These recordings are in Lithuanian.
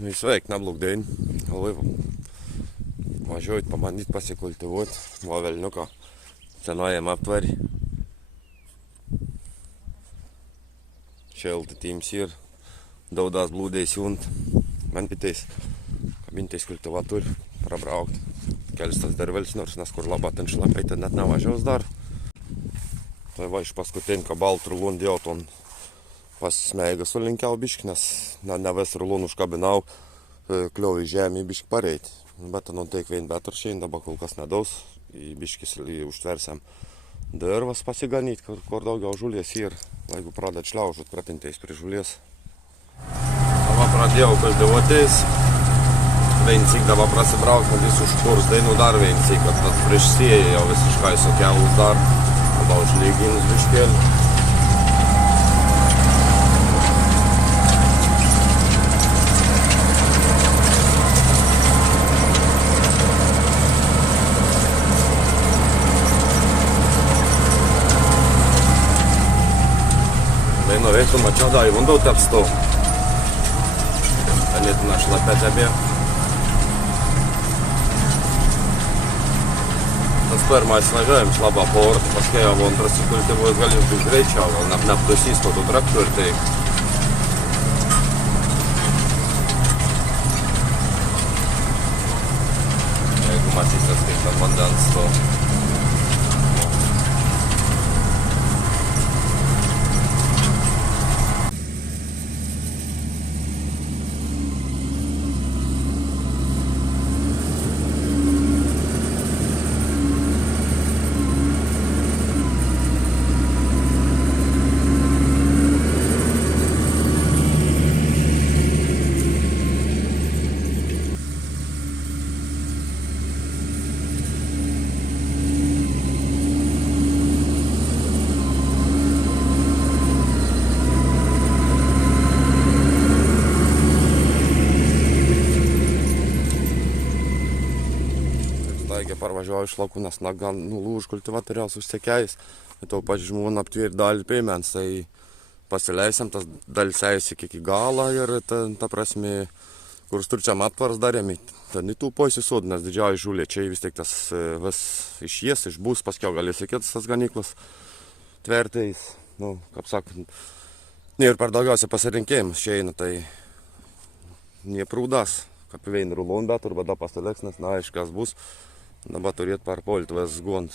Sveiki, neblūkdien. Važiuojat pabandyt pasikultivuot. Va velniuko senojam aptvari. Šelti tīms ir. Daudās blūdējs junt. Man pitēs, kabinties kultivatur, prabraukt. Kelis tas derveļs nors, nes kur labā ten šlapai, tad net nevažiaus dar. Tai vaiš paskutien, ka baltu rulonu djot un pasismēja suliņķau bišķi, nes neves rulonu užkabinau kļovi žēmi bišķi pareit. Bet nu tiek vien betur šeit, daba kol kas nedauz, bišķi užtversam dērvas pasiganīt, kur daugiau žulies ir, laiku pradāt šļaužot pratinties prie žulies. Daba pradėjau kultivuoties, veincik daba prasibraukt, man visu škurs dainu dar veincik, tad prieš sieja jau visiškai sokelus dar, daba užlyginus biškėlį. No veicuma čādāju un daudz apsto. Tad našla pēc abie. Tas pirmais važiojums labā porta, paskajā un prasikultivojas gaļus bija greičā, vēl nepdusīs to traktoru teik. Jeigu masīs tas tiek tad mandāns to. Parvažiuoju šlaku, nes gan lūžu kultivatoriāls uzsekējis. To paši žmona aptvier daļu piemēns, tai pasileisam, tas daļas ejasi iki gala ir ta prasme, kurus turčiam aptvaras darėm, tad netūpojusi sodu, nes didžiauji žulė, čia vis tiek tas vis išies, išbūs, paskiau galės likėtas tas ganyklas tvertais, kaip sakant, nėra per daugiausia pasirinkėjimas čia eina, tai neprūdas, kaip vien rulon, bet arba da pasiliks, nes neaiškas bus. Dabar turėt par poļt vēs gons.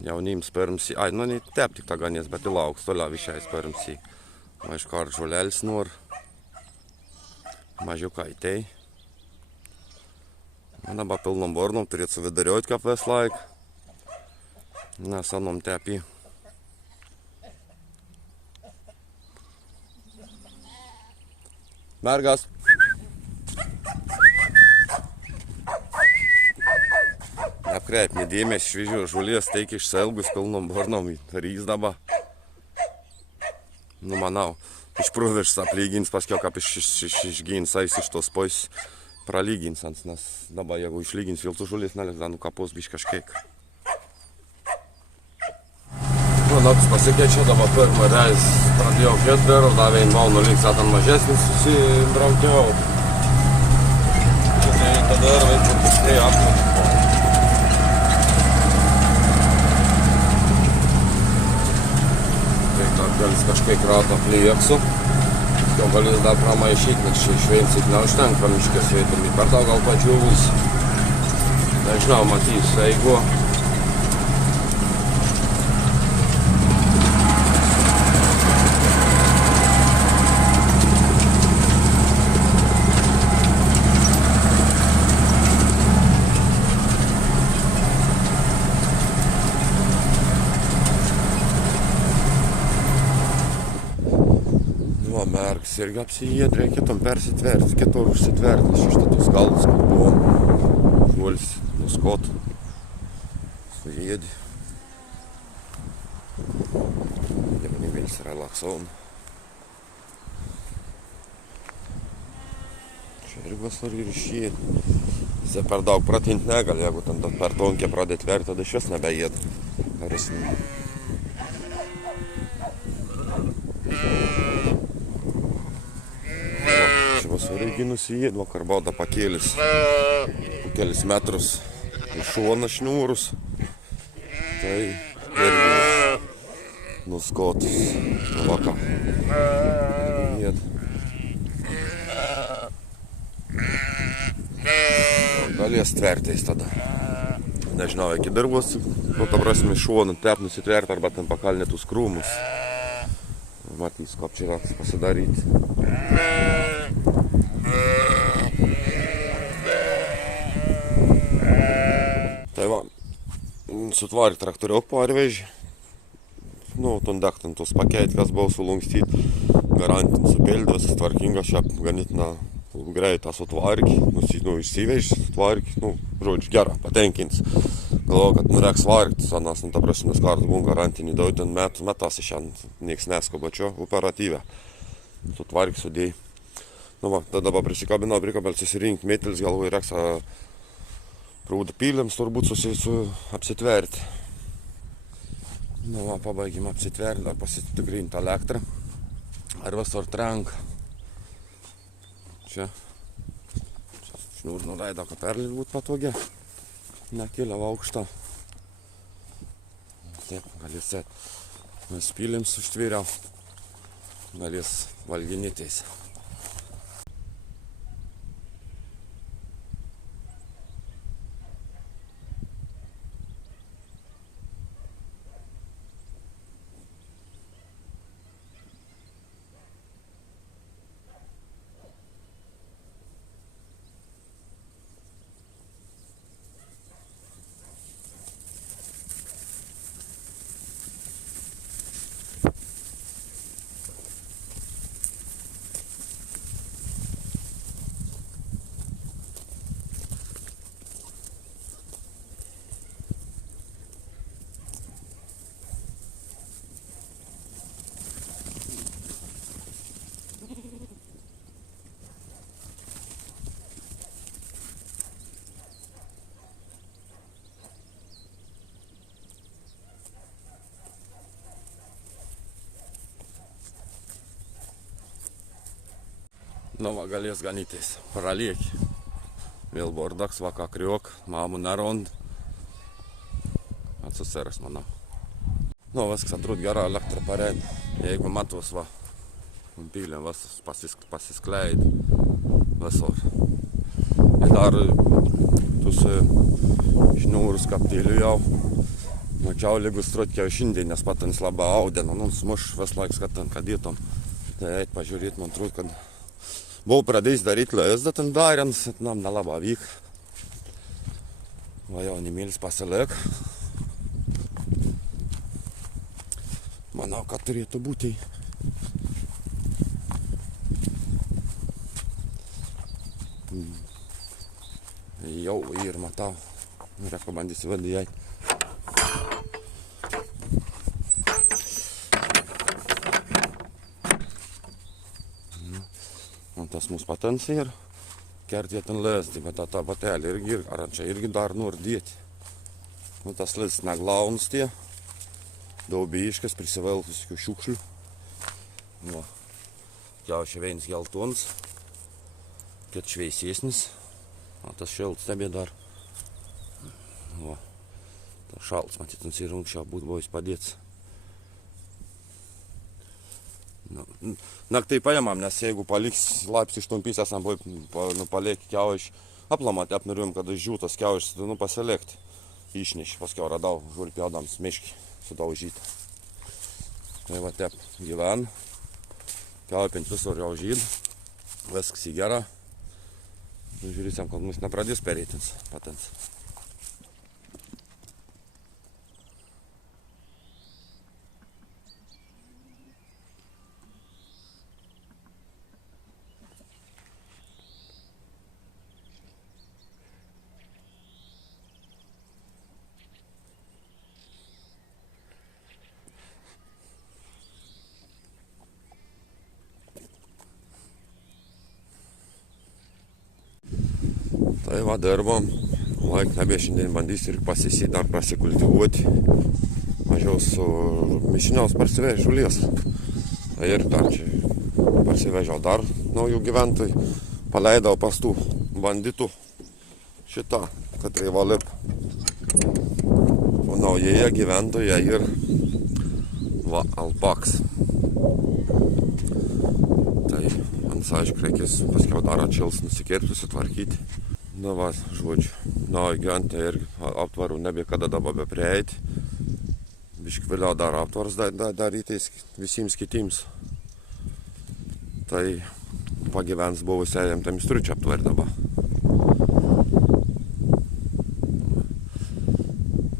Jaunīm spērmsī. Ne tēp tik tā ganies, bet ir lauks toļā višai spērmsī. Maiš kār žoļēļs nor. Mažukai tei. Dabar pilnom bornom turēt suvidariot kā vēs laik. Sanom tēpī. Mērgās. Apkrēpņi dēmēs švižo žulies teik iš selgus pilnom bornom arī izdabā. Man nav. Iš proveršs aplīgins, paskiau, kāp išgīns aiz iš tos pois pralīgins, nes dabā, jeigu išlīgins viltu žulies, neliks, kapos bišķi kažkiek. Naktis pasikeičia, dabā pirmā reiz pradėjau ketveru, da vien maunu liks atan mažesnis susibrautiau. Tada ir veičiau paskui apmūti. Galis kažkiek rāta plieksu. Jau galis dar pramaišīt, nes šveincīt neužtenka miškas vietam. Par tā gal pačūvis. Nežinau, matīs eigo. Mērgs ir apsiiet, reikia tam persitvērt, ketur užsitvērt, nes šis galvas, kur buvo žolis no skotu, suiedi. Jauni viens relaksona. Šergas var ir išiet. Se par daug pratint negali, jeigu tam per tonkiai pradėt vērt, tad iš vis nebeiet. reikia nusijėd, vakar bauda pakėlis kelis metrus iš šoną šniūrus. Tai irgi nuskotus vakar. Galės tvertais tada. Nežinau, iki darbos, ta prasme, šoną tep nusitverti arba ten pakalnėtus krūmus. Matys, kaip čia raks pasidaryti. Tai va, sutvarė traktoriuk parvežį. Nu, tundektintus pakeit, kas buvo sulankstyti. Garantin supildė, visas tvarkingas, šiaip ganėtina greitą sutvarkį. Išsivežė, sutvarkį, žodžiu, gerą, patenkins. Galvoju, kad reiks vargti, senas, ta prasme, kartu buvo garantinį daug, ten metas iš šiandien, nieks neskuba, čia operatyvę. Sutvarkį, sudėjai. Nu va, tada prisikabinau, susirinkti mėtelis, galvoju, reiks prūdą pyliams turbūt apsitverti. Nu va, pabaigim apsitverti, dar pasitikrinti elektrą. Ar visur trenka. Čia šniūr nuleido, kad perlys būt patogia. Nekėliau aukštą. Taip, galės mes pylims užtviriau. Galės valginėtis. Nu va, galės ganytis. Pralieki. Vėl bordaks, vaka kriok, mamų nerond. Atsiseras, manau. Nu, viskas atrūt gerą elektrą pareid. Jeigu matos, va, pylėm pasiskleid. Visur. Ir dar tus šniūrus kaptėlių jau. Mačiau lygus trotkiau šiandien, nes patins labai audėno. Nu, smuš vis laiks, kad ten kadėtom. Tai eit pažiūrėt, man trūt, kad buvau pradėjęs daryti lėzdą ten darėms, nam nelabai vyk. Va jau nemėlis pasilik. Manau, kad turėtų būti. Jau ir matau. Reikia pabandysi vadėjai. Tas mūsų patens ir kerti ten lėsti, bet tą batelį irgi, ar čia irgi dar nori dėti. Nu, tas lėstis neglauns tie, daubėjiškas, prisiveltus tokių šiukšlių. Va, jau čia vienas geltons, kiet šveisesnis, o tas šiltas tebė dar. Va, tas šaltas, matytins ir anksčiau būt buvęs padėts. Naktai paėmam, nes jeigu paliks laipsį ištumpys, esam palieki kiauš, aplamati apnariuom, kad žūtas kiauš, pasilėkti. Išneši, paskiau radau žulpėdams miškį sudaužytą. Tai va tep gyven, kiaupint visur jau žyd, viskas į gerą. Žiūrėsim, kad mus nepradės pereitins patens. Tai va, dirbam. Laik nebė šiandien bandys ir pasisėti, dar prasikultivuoti. Mažiau su mišiniaus parsivež žulies. Ir dar čia parsivežiau dar naujų gyventojų. paleidau pas tų banditų šitą, kad Reivalip naujėje gyventoje ir va, alpaks. Tai man aišku, reikės paskiau dar atšils nusikirpti, susitvarkyti. Nu va, žodžiu, nauja gyventoje ir aptvarų nebekada dabar beprieiti. Biški vėliau dar aptvaras darytis visiems kitiems. Tai pagyvens buvusiajam tam stručiu aptvarti dabar.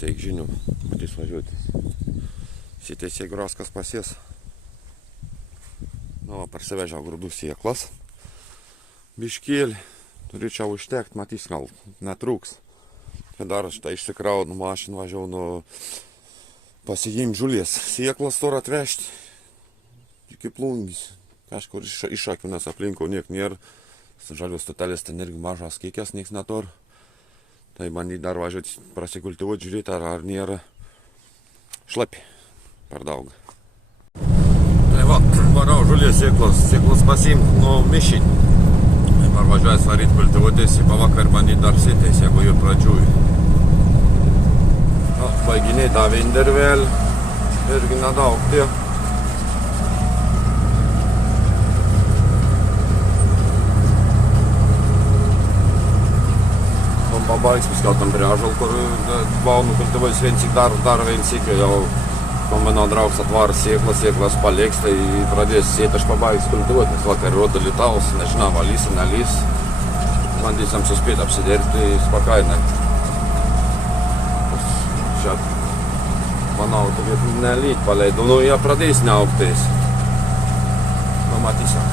Teik žinių, matys važiuoti. Šitais jeigu raskas pasies. Nu, parsivežiau grūdų sėklas. Biškėlį. Turiu čia užtekt, matys gal netrūks. Ir dar šitą išsikraunu mašiną važiavau nu pasiimt žulies. Sėklas tur atvežti. Iki plungis. Kažkur iš akių, nes aplinkau niek nėra. Žalios stotelės ten irgi mažas kiekės, nieks netur. Tai bandyti dar važiuoti, prasikultivuoti, žiūrėti, ar nėra šlapi per daug. Tai va, varau žulies sėklas pasiimt nuo mišinį. Ar važiuojas varyti kultivuotis į pavakar bandyti dar sėtis, jeigu jau pradžiui. Baiginiai davė intervėlį, irgi nedaug tie. Pabaigs, paskiau tam prie ąžuol, kur buvau nukultivojus viensyk, dar viensyk, jau mano draugs atvaras sėklas paliks, tai pradės sėti, aš pabaigs kultivuoti, nes vakar rodo Lietuvos, nežinau, valys ar nelys. Bandysim suspėti apsidirbti spakainai. Čia, manau, turėtų nelyt paleidu, nu jie pradės neaugtais. Pamatysim.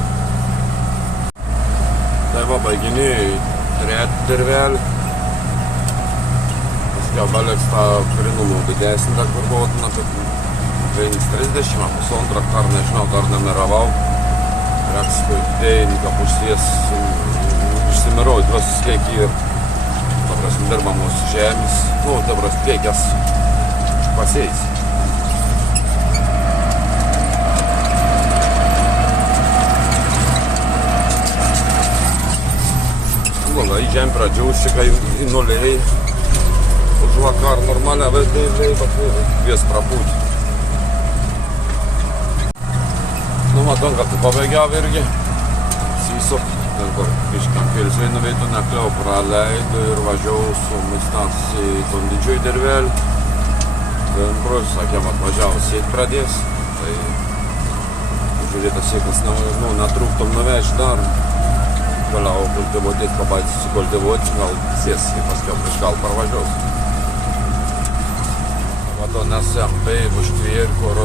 Tai va, baiginiai turėti dirvelį. Jau baliks tą grinumų didesnį, dar kur buvo, kad 1,30, pusantrą kar, nežinau, dar nemiravau. Reks, dėjinį kapusties išsimirau, dvasis kiek ir, prasme, dirbamos žemės, nu, prasme, kiek jas pasėjas. Į žemę pradžiausi, kai į nuliai. Už vakar normalią veiklą, bet vis prapūti. Nu, matom, kad tu pabaigiau irgi. Syso, ten kur biškam pilsvai nuveitų, nekliau praleidu ir važiavau su maistas į tom didžiųjų dirvelį. Vien brolius, sakėm, atvažiavau sėti pradės. Tai žiūrėtas sėklas, nu, netrūktom nuvežti dar. Galiau kultivuoti, pabaigti susikultivuoti, gal sės, paskiau prieš gal parvažiaus. To nesam beig užtvėr, kur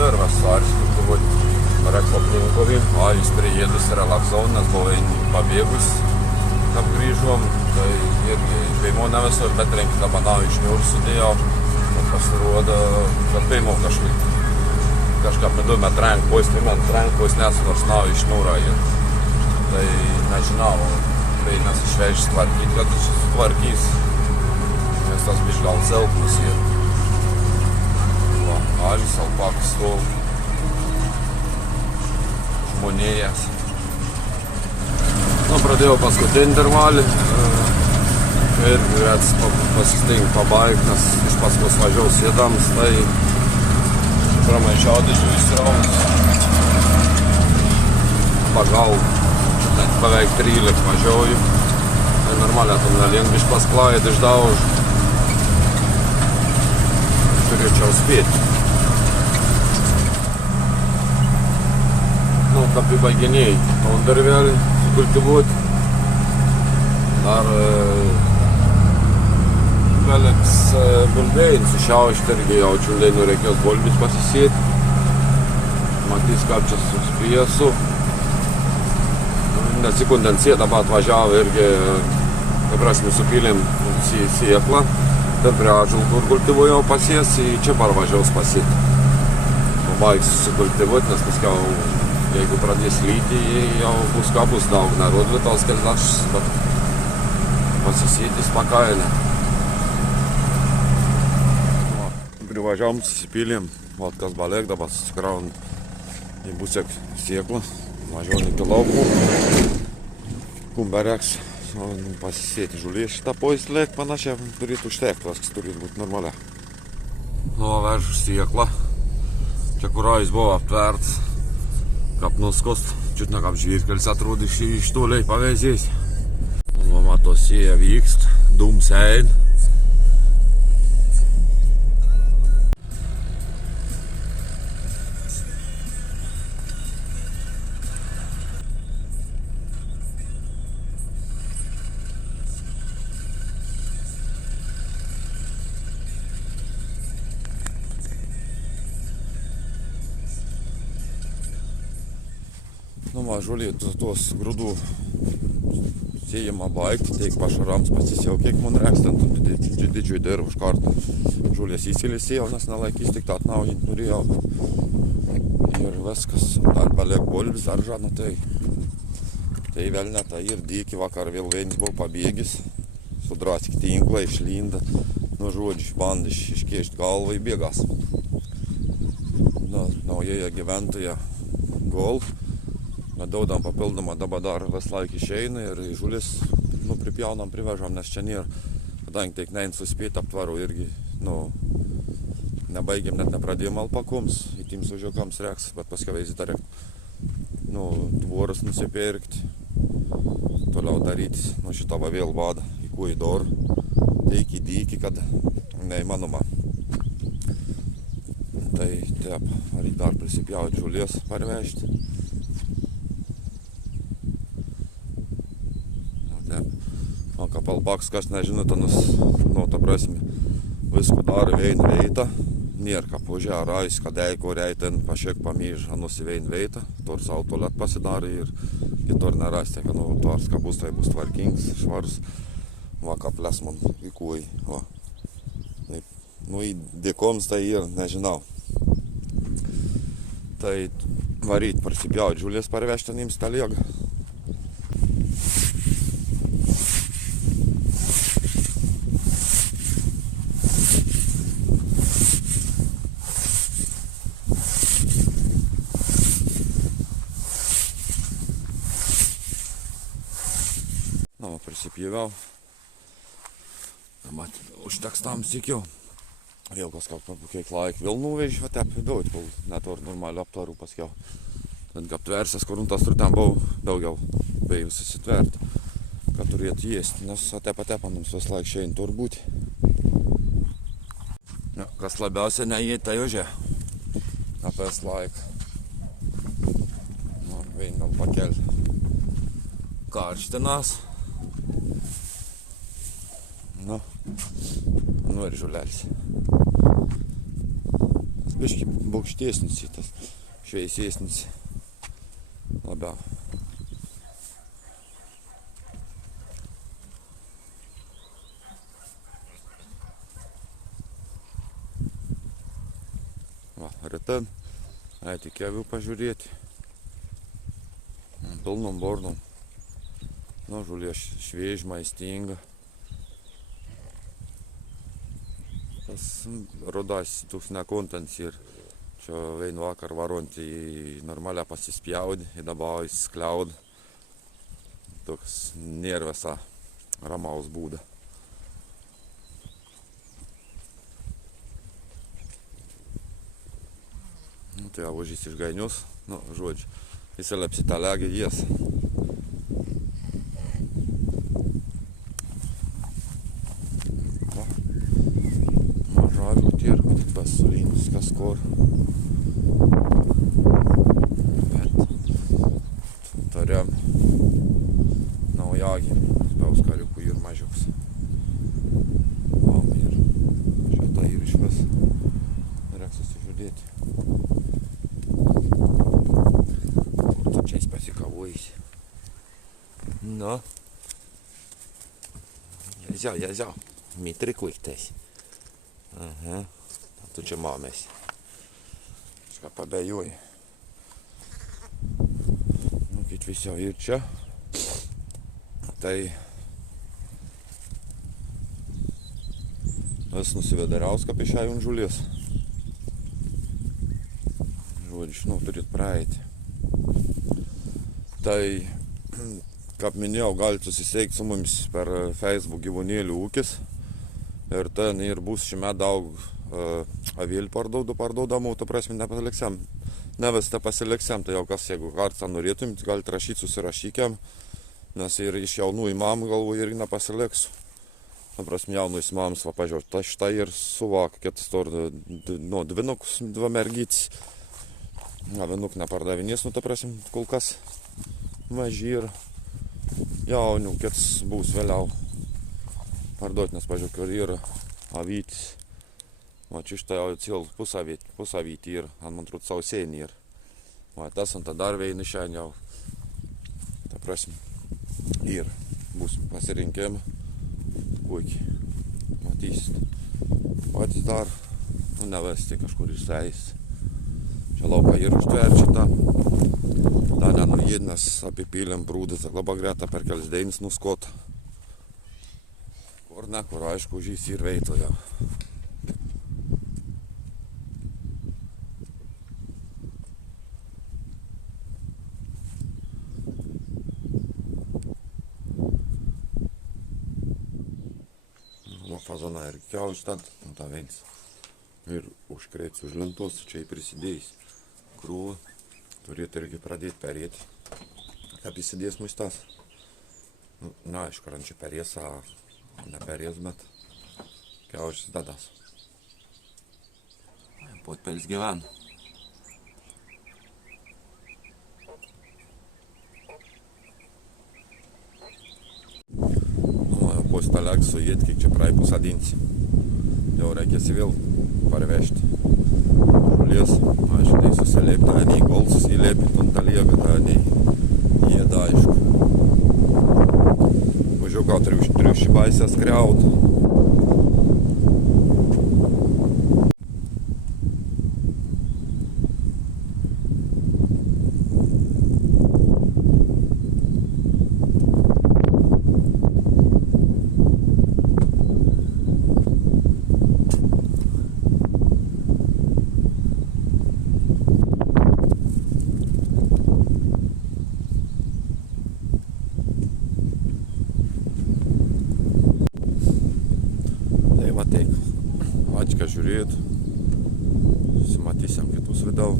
ir vasaris kultivuoti. Reks aplinkovim, o jis priėdus relaksau, nes buvai pabėgus, apgrįžom. Tai irgi beimo ne visur, bet renkti manau iš niur sudėjau. Pasirodo, kad beimo kažką midome trenkpois, tai man trenkpois nesu, nors nau iš niūra. Tai nežinau, tai nes išvežys tvarkyti, kad jis sutvarkys. Nes tas bišķi gal silpnas ir. Aļas, alpakas stol. Žmonėjas. Nu, pradėjau paskutinį intervalį. Ir grēc pasistingi pabaigt, nes iš paskos važiau sėdams, tai pramaišiau didžių įsiraus. Pagal, net paveik 13 važiauju. Tai normaliai tam nelien bišķi pasklājot iš daužų. Turėčiau spėti. Nu, kaip baiginiai, dirvelį sukultivuoti. Dar vėliks bulvėjai sušiaušti irgi jau čiulėnių reikės bulvis pasisėti. Matys, kaip čia suspėsiu. Nesikondensėt, dabar atvažiavo irgi, kaip prasme, supylėm sėklą. Ten prie ąžuolų, kur kultivujau pasies, į čia parvažiaus pasėti. Pabaigs susikultivuoti, nes paskiau, jeigu pradės lyti, jau bus ką bus daug narod Lietuvos keldaš, bet pasisėtis pakainę. Privažiavom, susipylėm, vat kas baliek, dabar susikraun į busek sėklą, važiuojam iki laukų. Kumbereks. Pasisėti žulies šitą poislėk panašiai turėtų užtekti, viskas turėtų būti normaliai. Vežu sėklą. Čia kurais buvo aptvertas. Kap nuskost, čiut ne kap žvyrkelis atrodo iš toliai paveizės. Mato sėja vykst, dūms ein. Žolė tos grūdų sėjimą baigti, teik pašarams pasisiau, kiek man reiks ten didžiui dirbu iš karto. Žolės įsilisėjau, nes nelaikys tik tą atnaujinti norėjau. Ir viskas, dar paliek bulvis, dar žana, tai vėl ne tai ir dyki, vakar vėl vienis buvo pabėgis, sudrastik tinklą, išlinda, žodžiu, bandė iškėšti galvą į bėgas. Naujoje gyventoje golf. Daudam papildomą dabar dar vis laik išeina ir žulis pripjaunam, privežam, nes čia nėra, kadangi teik nein suspėti aptvaru irgi, nebaigėm, net nepradėjom alpakums, įtims užiokams reiks, bet paskiau eisi dar dvorus nusipirkti, toliau daryti, šitą va vėl vadą į koridorą, teik į dykį, kad neįmanoma. Tai taip, reikia dar prisipjauti žulies parvežti. Kapal baks, kas nežino, ta prasme, visko daro vein veita, nėra ką požiarais, kadai, kuriai ten pašiek pamyža, vein veita, tors autolet pasidaro ir kitur nerasti, kad tors, ką bus, tai bus tvarkings, švars, kaples man įkūj, dėkoms tai ir nežinau. Tai varyt, prasipjauti žulės parvežti nims tą liegą. Prisipjėviau. Užteks tam sėkiau. Vėl kiek laik vėl nuveži, va tep daug, net ar normaliai aptvarų paskiau. Tad aptversias, kur tas tur ten buvo daugiau, bei susitverti, kad turėtų jėsti, nes atepam mums vis laik šiandien tur būti. Kas labiausia neįė, tai užė. Apės laik. Vien gal pakel karštinas. Ir žulelis. Tas biški baukštesnis, tas šveisesnis labiau. Rytan, tik avių pažiūrėti. Pilnom bornom. Žulė šviež, maistinga. Tas rodas toks nekontents ir čia vien vakar varont į normalią pasispjaudį, į dabar įskliaud. Toks nėra visą ramaus būdą. Tai ožys išgainius, žodžiu, įsilepsi tą legį jas. Sulinus kažkur. Bet turėjom naujagį, spauskariukų ir mažiuks. Ir šitą ir išvis reiks susižiūrėti. Kur tu čia pasikavojusi? Jeziau, mitrik vaiktais. Tu čia mamėsi. Kažką pabejuoji. Kaip visi jau ir čia. Tai vis nusivedariaus kapišai un žulės. Žodžiu, turėt praeiti. Tai Kaip minėjau, galite susisiekti su mumis per Facebook gyvūnėlių ūkis. Ir ten ir bus šiame daug avėlių parduodamų, ta prasme, nepasiliksiam. Ne visą pasiliksiam, tai jau kas, jeigu kartą norėtumėt, galite rašyti, susirašykiam. Nes ir iš jaunų imamų galvoju irgi nepasiliksiu. Ta prasme, jaunų imams, va, pažiūrėjau, tai štai ir suvok, kad stor, dvinukus, dva mergytis. Vienuk nepardavinės, ta prasme, kol kas maži ir jaunių, kits bus vėliau parduoti, nes, pažiūrėjau, kur yra avytis. O čia štai jau cėl pusavyti ir, man atrodo, sausienį ir. O tas ant dar veini šiandien jau, ta prasme, ir bus pasirinkimą. Puikiai, matysit. Patys dar, nevesti kažkur išseis. Čia lauką ir užtverčita. Dar nenuėdinės apipylėm prūdą, tai labai greta per kelis deinis nuskota. Kur ne, kur aišku, žys ir veito jau. Fazana ir kiauš tad, ta veins. Ir užkrėts už lentos, čia prisidėjus krūvą. Turėtų irgi pradėti perėti. Kaip įsidės muistas. Na, aišku, ar čia perės, neperės, bet kiaušis dadas. Potpelis gyvena. Postalek suėt, kiek čia praei pusadinsi. Jau reikės vėl parvežti. Žulies, aišku, nei susilėpta, nei golsus įlėpit ant aliega, nei jėda, aišku. Važiuoju, ką triušį baisės kriaut. Ačiū, kad žiūrėjot. Susimatysim kitus video.